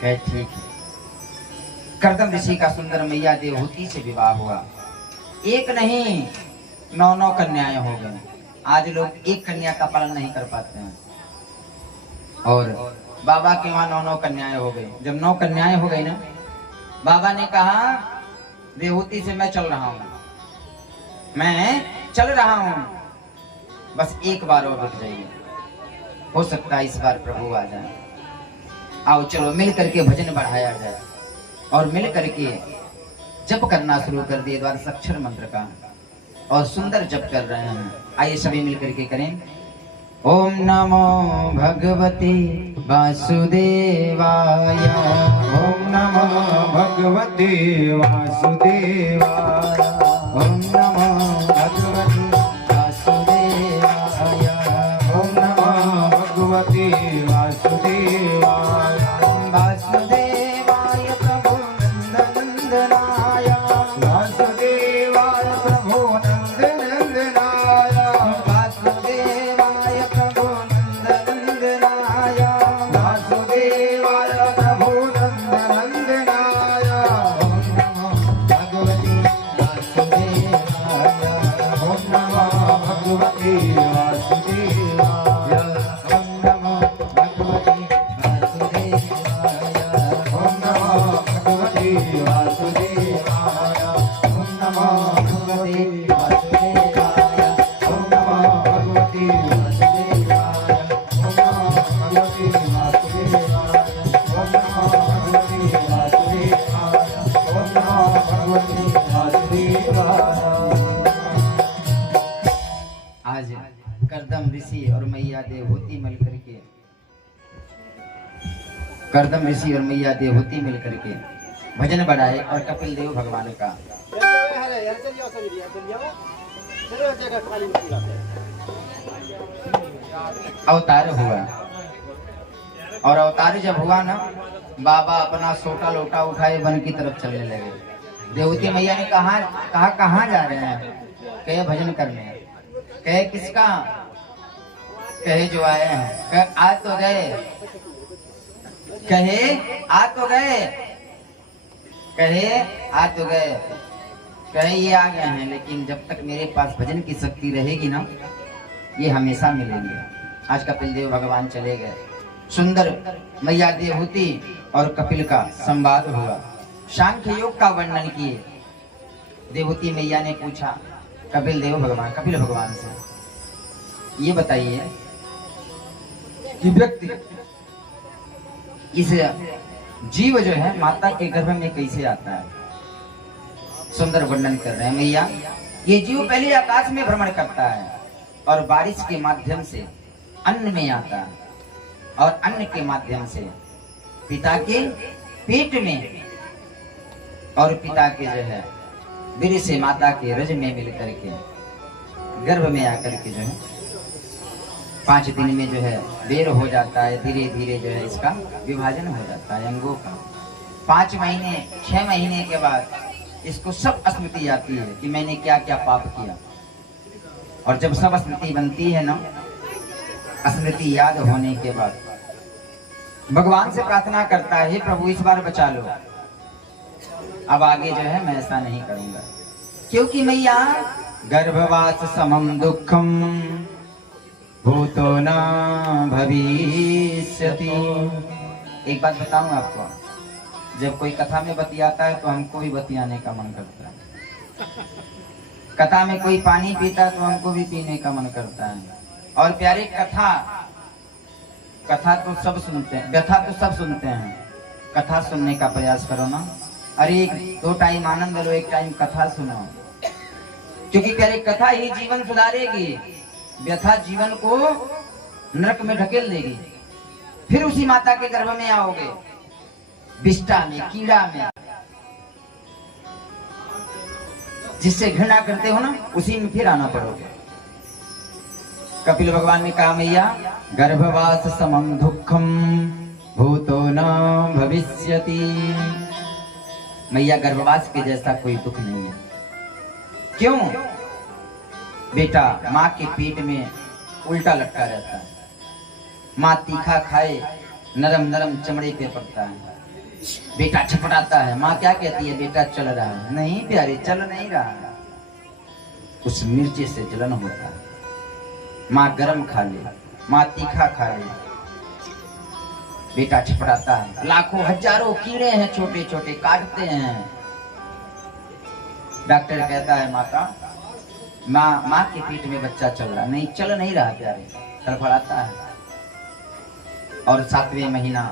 कहे ठीक है। कर्दम ऋषि का सुंदर मैया देवहूति से विवाह हुआ। एक नहीं 9 कन्याएं हो गई। आज लोग एक कन्या का पालन नहीं कर पाते हैं और बाबा के वहां 9 कन्याएं हो गई। जब 9 कन्याएं हो गई ना, बाबा ने कहा देवहूति से मैं चल रहा हूं, मैं चल रहा हूं, बस एक बार और रुक जाइए, हो सकता है इस बार प्रभु आ जाए। आओ चलो मिल करके भजन बढ़ाया जाए। और मिल करके जप करना शुरू कर दिए द्वार अक्षर मंत्र का और सुंदर जप कर रहे हैं। आइए सभी मिल करके करें। ओम नमो भगवते वासुदेवाय। ओम नमो भगवते वासुदेवाय। ओम नमो भगवते वासुदेवाय। ओम नमो भगवते वासुदेवाय। वासुदेवाय प्रभु नंदनाय। वासुदेवाय प्रभु नंदनाय। वासुदेवाय प्रभु नंदनाय। वासुदेवाय प्रभु नंदनाय। ओम नमो भगवते वासुदेवाय। ओम नमो भगवते वासुदेवाय। ओम नमो भगवते वासुदेवाय। ओम नमो भगवते वासुदेवाय। ओम नमो भगवते वासुदेवाय। ओम नमो भगवते वासुदेवाय। ओम नमो भगवते वासुदेवाय। ओम नमो भगवते वासुदेवाय। ओम नमो भगवते वासुदेवाय। आज कर्दम ऋषि और मैया देवहूति मिलकर के मिलकर के भजन बढ़ाए और कपिल देव भगवान का अवतार हुआ। और अवतार जब हुआ ना, बाबा अपना सोटा लोटा उठाए वन की तरफ चलने लगे। देवहूति मैया ने कहा कहाँ जा रहे हैं? कहे भजन करने। कहे किसका? कहे जो आए हैं। कहे आ तो गए। कहे आ तो गए। कहे आ तो गए। कहे ये आ गए हैं, लेकिन जब तक मेरे पास भजन की शक्ति रहेगी ना, ये हमेशा मिलेंगे। आज कपिल देव भगवान चले गए। सुंदर मैया देवहूति और कपिल का संवाद हुआ। सांख्य योग का वर्णन किए। देवहूति मैया ने पूछा कपिल भगवान से, ये बताइए कि व्यक्ति इस जीव जो है माता के गर्भ में कैसे आता है? सुंदर वर्णन कर रहे हैं मैया। ये जीव पहले आकाश में भ्रमण करता है और बारिश के माध्यम से अन्न में आता है और अन्न के माध्यम से पिता के पेट में और पिता के जो है वीर्य से माता के रज में मिल करके गर्भ में आकर के जो है 5 दिन में जो है बेर हो जाता है। धीरे धीरे जो है इसका विभाजन हो जाता है अंगों का। 5 महीने 6 महीने के बाद इसको सब स्मृति आती है कि मैंने क्या क्या पाप किया। और जब सब स्मृति बनती है ना, स्मृति याद होने के बाद भगवान से प्रार्थना करता है, हे प्रभु इस बार बचा लो, अब आगे जो है मैं ऐसा नहीं करूंगा। क्योंकि मैया गर्भवास समम दुखम भूतो न भविष्यति। एक बात बताऊं आपको, जब कोई कथा में बतियाता है तो हमको भी बतियाने का मन करता है। कथा में कोई पानी पीता है तो हमको भी पीने का मन करता है। और प्यारे कथा तो सब सुनते हैं, व्यथा तो सब सुनते हैं। कथा सुनने का प्रयास करो ना। अरे 2 टाइम आनंद लो, 1 टाइम कथा सुनो। क्योंकि प्यारे कथा ही जीवन सुधारेगी, व्यथा जीवन को नरक में ढकेल देगी। फिर उसी माता के गर्भ में आओगे, विष्ठा में, कीड़ा में, जिससे घृणा करते हो ना, उसी में फिर आना पड़ोगे। कपिल भगवान ने कहा मैया गर्भवास समम दुखम भूतो न भविष्यति। मैया गर्भवास के जैसा कोई दुख नहीं है। क्यों? बेटा माँ के पेट में उल्टा लटका रहता है। माँ तीखा खाए नरम नरम चमड़े पे पड़ता है। बेटा छपटाता है, माँ क्या कहती है, बेटा चल रहा है, नहीं प्यारे चल नहीं रहा है। उस मिर्ची से जलन होता है। माँ गरम खा ले, माँ तीखा खा ले, बेटा छपटाता है। लाखों हजारों कीड़े हैं छोटे छोटे, काटते हैं। डॉक्टर कहता है माता, माँ के पेट में बच्चा चल रहा, नहीं चल नहीं रहा प्यारे, तड़फड़ाता है। और 7वें महीना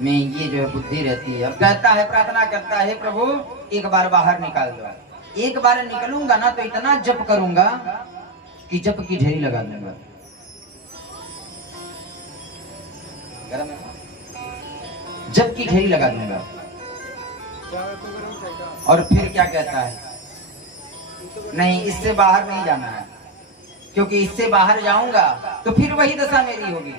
में ये जो है बुद्धि रहती है। अब कहता है, प्रार्थना करता है, प्रभु एक बार बाहर निकाल दो। एक बार निकलूंगा ना तो इतना जप करूंगा कि जप की ढेरी लगा दूंगा। जप की ढेरी लगा दूंगा। और फिर क्या कहता है, नहीं इससे बाहर नहीं जाना है, क्योंकि इससे बाहर जाऊंगा तो फिर वही दशा मेरी होगी।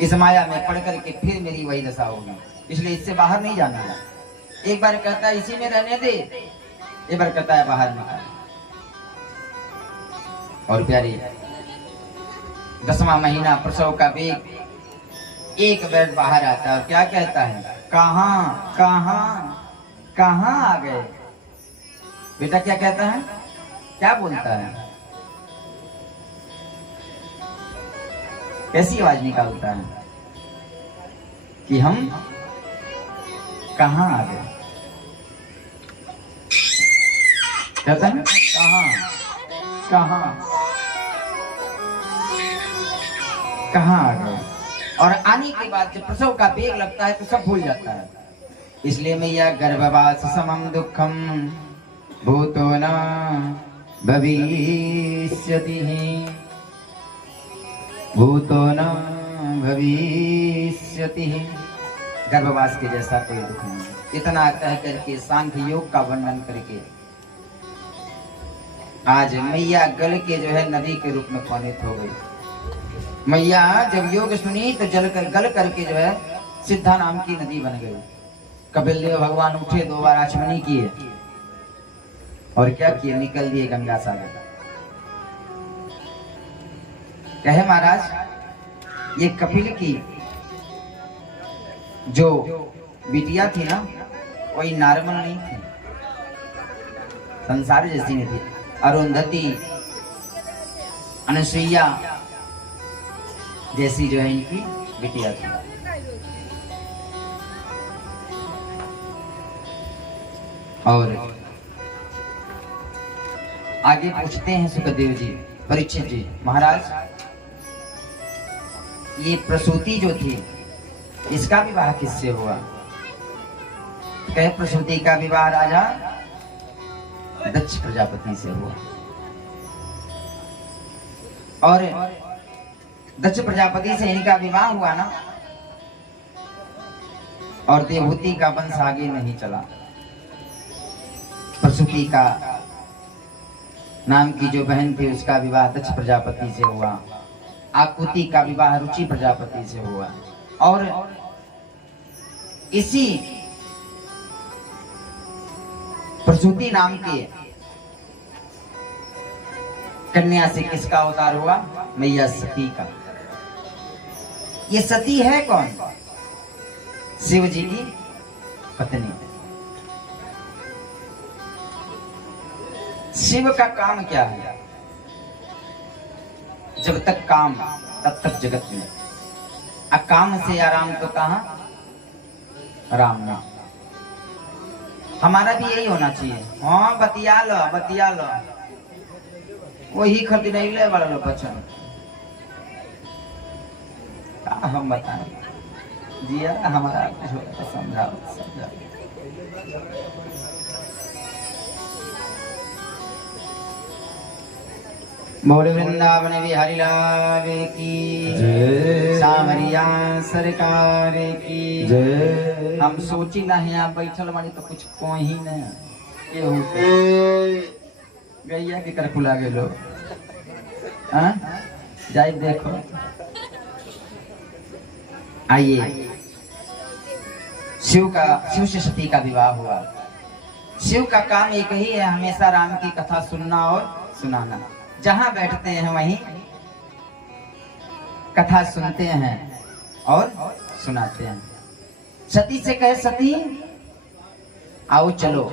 इस माया में पड़ करके फिर मेरी वही दशा होगी, इसलिए इससे बाहर नहीं जाना है। एक बार कहता है इसी में रहने दे, एक बार कहता है बाहर निकाल। और प्यारी 10वां महीना प्रसव का वेग, एक बेड बाहर आता है और क्या कहता है, कहां कहां कहां आ गए। बेटा क्या कहता है, क्या बोलता है, कैसी आवाज निकालता है कि हम कहां आ गए। कहता है कहां कहां कहां आ गए। और आने के बाद जब प्रसव का वेग लगता है तो सब भूल जाता है। इसलिए मैया गर्भवास समम दुखम भूतो न भविष्यति, भूतो न भविष्यति। गर्भवास के जैसा कोई दुख नहीं। इतना कह करके सांख्य योग का वर्णन करके आज मैया गल के जो है नदी के रूप में पानित हो गई। मैया जब योग सुनी तो गल करके जो है सिद्धा नाम की नदी बन गई। कपिल देव भगवान उठे, 2 बार आचमनी किए और क्या किए, निकल दिए गंगा सागर। कहे महाराज ये कपिल की जो बिटिया थी ना, कोई नॉर्मल नहीं थी, संसार जैसी नहीं थी। अरुंधति, अनुसुईया जैसी जो है इनकी बिटिया थी। और आगे पूछते हैं सुखदेव जी, परीक्षित जी, महाराज ये प्रसूति जो थी इसका विवाह किससे हुआ। कहे प्रसूति का विवाह राजा दक्ष प्रजापति से हुआ। और दक्ष प्रजापति से इनका विवाह हुआ ना, और देवहूति का वंश आगे नहीं चला। प्रसूति का नाम की जो बहन थी उसका विवाह दक्ष प्रजापति से हुआ। आकुति का विवाह रुचि प्रजापति से हुआ। और इसी प्रसूति नाम के कन्या से किसका अवतार हुआ, मैया सती का। ये सती है कौन, शिव जी की पत्नी। शिव का काम क्या है, जब तक काम तब तक जगत में, अकाम से आराम तो कहां, राम नाम। हमारा भी यही होना चाहिए। हाँ बतिया लो वही खरीद नहीं ले वाला लो पसंद। हम बताएं जिया हमारा समझाओ। बोल वृंदावन बिहारी लाल की जय, सावरिया सरकार की जय। हम सोची ना यहाँ बैठल बानी तो कुछ कोई नहीं गैया के कर खुला गेलो। जाए देखो। आइए, शिव से सती का विवाह हुआ। शिव का काम एक ही है, हमेशा राम की कथा सुनना और सुनाना। जहां बैठते हैं वहीं कथा सुनते हैं और सुनाते हैं। सती से कहे सती आओ चलो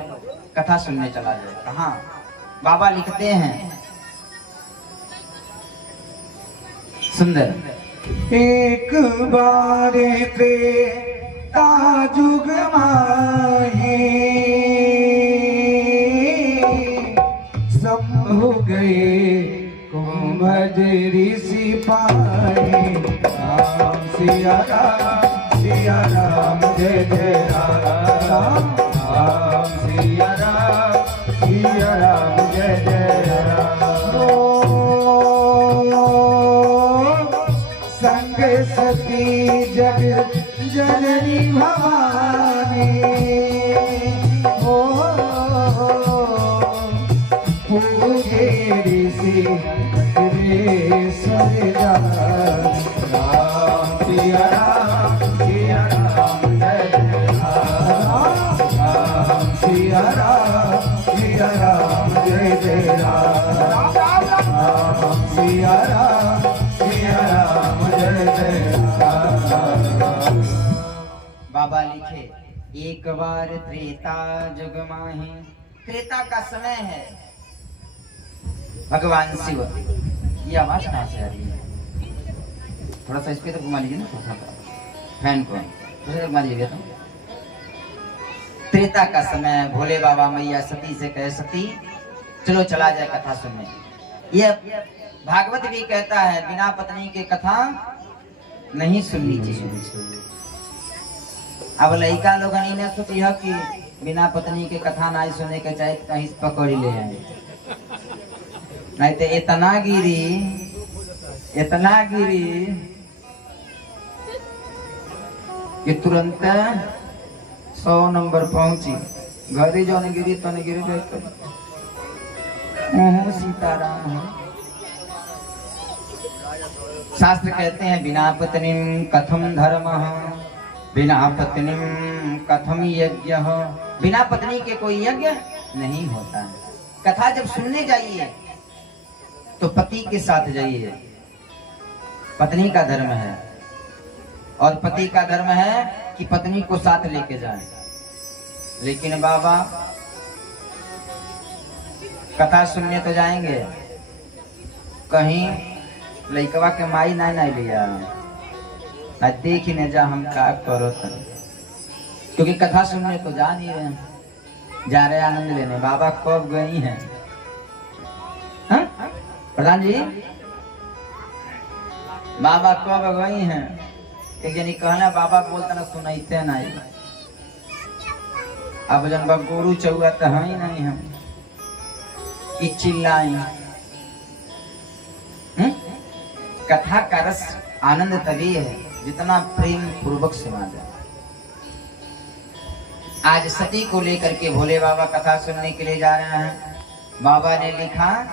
कथा सुनने चला जाए। कहाँ? बाबा लिखते हैं सुंदर, एक बार त्रेता जुग माहे शंभु गए कुंभज ऋषि पाए। राम सिया राम जय जय राम। राम सिया राम जय जय राम। संग सती जग जननी भवानी हो पूजे ऋषि रे सजा। राम सिया राम जय जय राम। राम सिया राम जय जय राम। राम सिया राम जय जय राम। बाबा लिखे एक बार त्रेता जुग माहे। त्रेता का समय है। भगवान शिव, ये आवाज कहाँ से आ रही है? थोड़ा सा इस पे तो घुमा लीजिए ना, थोड़ा सा फैन को थोड़ा घुमा लीजिए तो। त्रेता का समय, भोले बाबा मैया सती से कहे सती चलो चला जाए कथा सुनने। ये भागवत भी कहता है बिना पत्नी के कथा नहीं सुननी चाहिए। अब लड़का लोग ने सोचिए कि बिना पत्नी के कथा नहीं सुने के चाहे कहीं पकड़ ले जाए, नहीं तो इतना गिरी कि तुरंत 100 नंबर पहुंची। घरी जो ने गिरी तो ने गिरी सीताराम है। शास्त्र कहते हैं बिना पत्नी कथम धर्म, बिना पत्नी कथम यज्ञ। बिना पत्नी के कोई यज्ञ नहीं होता है। कथा जब सुनने जाइए तो पति के साथ जाइए, पत्नी का धर्म है। और पति का धर्म है कि पत्नी को साथ लेके जाए। लेकिन बाबा कथा सुनने तो जाएंगे, कहीं लइकवा के माई नहीं लिया ना, देख ही न जा हम का करो तन। क्योंकि कथा सुनने तो जा नहीं रहे, जा रहे आनंद लेने। बाबा कब गई हैं? प्रधान जी बाबा कब गई हैं? एक जनी कहना बाबा बोलता ना सुनाइते नहीं। अब जन गुरु चौरा तो है ही नहीं, हम कि चिल्लाई। कथा का रस आनंद तभी है जितना प्रेम पूर्वक सुना जाए। आज सती को लेकर के भोले बाबा कथा सुनने के लिए जा रहे हैं। बाबा ने लिखा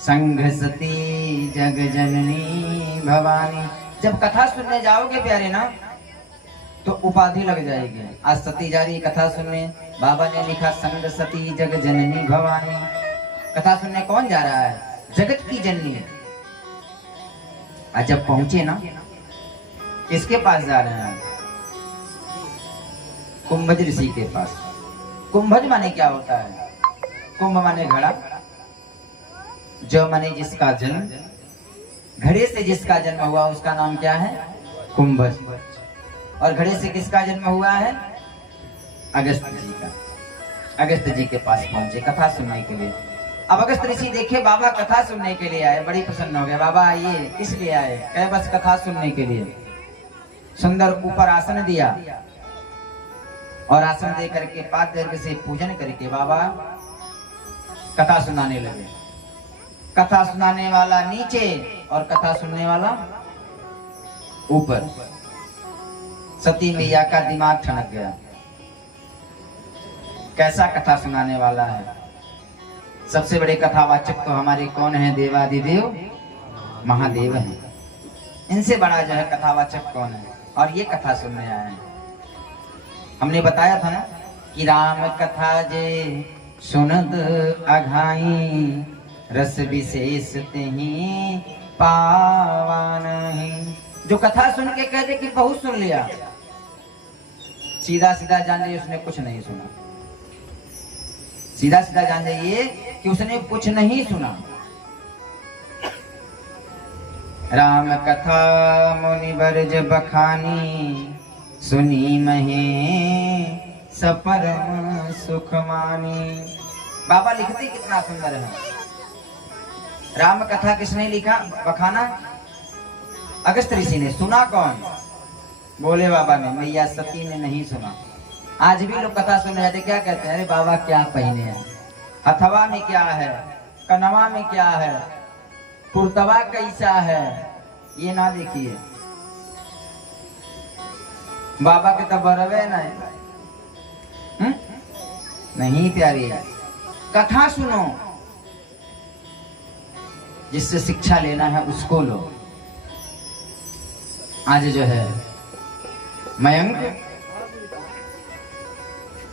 संग सती जग जननी भवानी। जब कथा सुनने जाओगे प्यारे ना तो उपाधि लग जाएगी। आज सती जा रही कथा सुनने, बाबा ने लिखा संग सती जग जननी भवानी। कथा सुनने कौन जा रहा है? जगत की जननी। आज जब पहुंचे ना, किसके पास जा रहे हैं? कुंभज ऋषि के पास। कुंभज माने क्या होता है? कुंभ माने घड़ा, जो माने जिसका जन्म, घड़े से जिसका जन्म हुआ उसका नाम क्या है? कुंभज। और घड़े से किसका जन्म हुआ है? अगस्त जी का। अगस्त जी के पास पहुंचे कथा सुनने के लिए। अब अगस्त ऋषि देखे बाबा कथा सुनने के लिए आए, बड़ी प्रसन्न हो गए। बाबा आइए, किस लिए आए? कहे बस कथा सुनने के लिए। सुंदर ऊपर आसन दिया और आसन दे करके पाद से पूजन करके बाबा कथा सुनाने लगे। कथा सुनाने वाला नीचे और कथा सुनने वाला ऊपर। सती मैया का दिमाग ठनक गया, कैसा कथा सुनाने वाला है। सबसे बड़े कथावाचक तो हमारे कौन है? देवादिदेव महादेव हैं। इनसे बड़ा जो है कथावाचक कौन है? और ये कथा सुनने आए हैं। हमने बताया था ना कि राम कथा जे सुनत अघाई, रस विशेष तेहि पावा नहीं। जो कथा सुन के कह दे कि बहुत सुन लिया, सीधा सीधा जान जाइए उसने कुछ नहीं सुना। सीधा सीधा जान जाइए कि उसने कुछ नहीं सुना। राम कथा मुनि बरज बखानी, सुनी महे सपरम सुख मानी। बाबा लिखते कितना सुंदर है। राम कथा किसने लिखा? बखाना अगस्त ऋषि ने। सुना कौन? बोले बाबा ने। मैया सती ने नहीं सुना। आज भी लोग कथा सुन रहे थे, क्या कहते हैं? अरे बाबा क्या पहने हैं, हथवा में क्या है, कनवा में क्या है, कुर्तवा कैसा है, ये ना देखिए। बाबा के तब बरवे नहीं प्यारी है। कथा सुनो, जिससे शिक्षा लेना है उसको लो। आज जो है मयंक,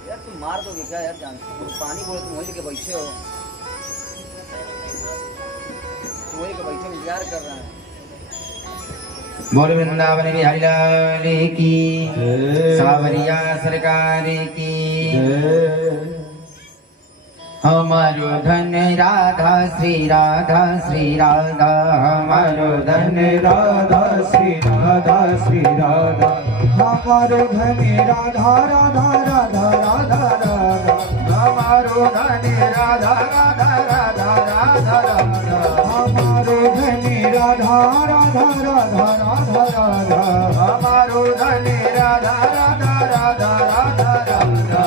यार तुम मार दोगे क्या यार? जान पानी बोले तुम वहीं के बैठे हो, तुम वहीं के बैठे इंतजार कर रहे हैं। बोल वृंदावन बिहारी लाल की, सावरिया सरकार की। हमारो धन राधा श्री राधा श्री राधा, हमारो धन राधा श्री राधा श्री राधा, हमारो धन राधा राधा राधा राधा राधा, हमारो धन राधा राधा राधा राधा राधा, हमारो धन राधा राधा राधा राधा राधा, हमारो धन राधा राधा राधा राधा राधा,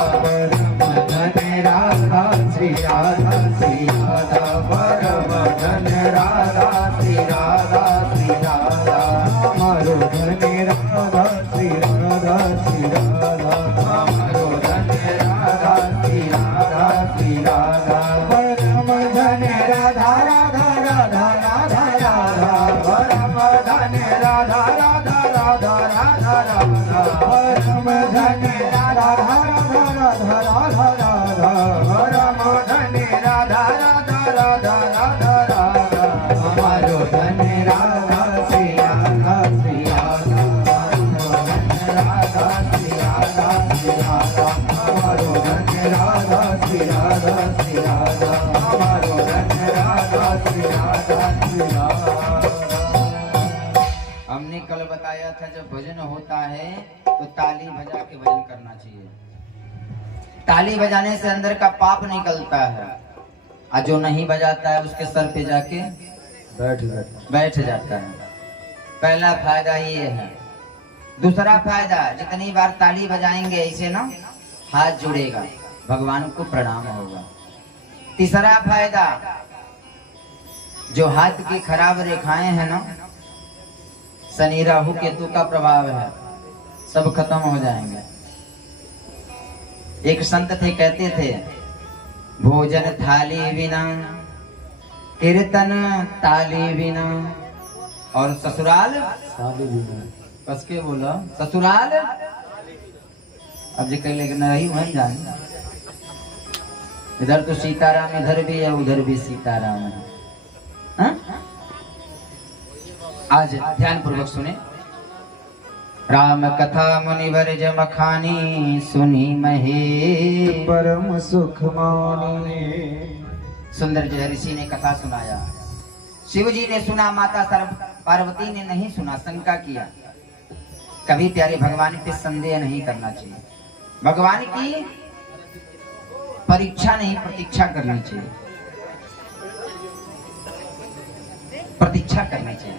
धन राधा श्री राधा श्री राधा, परम धन राधा श्री राधा श्री राधा, हमारो धन राधा श्री राधा श्री राधा, हमारो धन राधा श्री राधा श्री राधा, परम धन राधा राधा राधा राधा राधा, परम धन राधा राधा राधा राधा राधा, परम धन राधा राधा राधा राधा राधा, परम धन राधा राधा राधा राधा राधा, हमारो धन राधा श्री राधा श्री राधा, राधा श्री राधा श्री राधा, हमारो धन राधा श्री राधा श्री राधा, हमारो धन राधा श्री राधा श्री राधा। हमने कल बताया था जब भजन होता है तो ताली बजा के भजन करना चाहिए। ताली बजाने से अंदर का पाप निकलता है, और जो नहीं बजाता है उसके सर पे जाके बैठ जाता है। पहला फायदा ये है। दूसरा फायदा, जितनी बार ताली बजाएंगे ऐसे ना हाथ जुड़ेगा, भगवान को प्रणाम होगा। तीसरा फायदा, जो हाथ की खराब रेखाएं हैं ना, शनि राहु केतु का प्रभाव है, सब खत्म हो जाएंगे। एक संत थे, कहते थे भोजन थाली बिना, कीर्तन ताली बिना, और ससुराल कस के बोला ससुराल। अब जो कह लेकिन नहीं वही जान, इधर तो सीताराम, इधर भी है उधर भी सीताराम है। हा? आज ध्यान पूर्वक सुने। राम कथा मुनिवर जमखानी, सुनी महे परम सुख मानी। सुंदर जो ऋषि ने कथा सुनाया, शिव जी ने सुना, माता पार्वती ने नहीं सुना, शंका किया। कभी प्यारे भगवान पे संदेह नहीं करना चाहिए। भगवान की परीक्षा नहीं, प्रतीक्षा करनी चाहिए, प्रतीक्षा करनी चाहिए।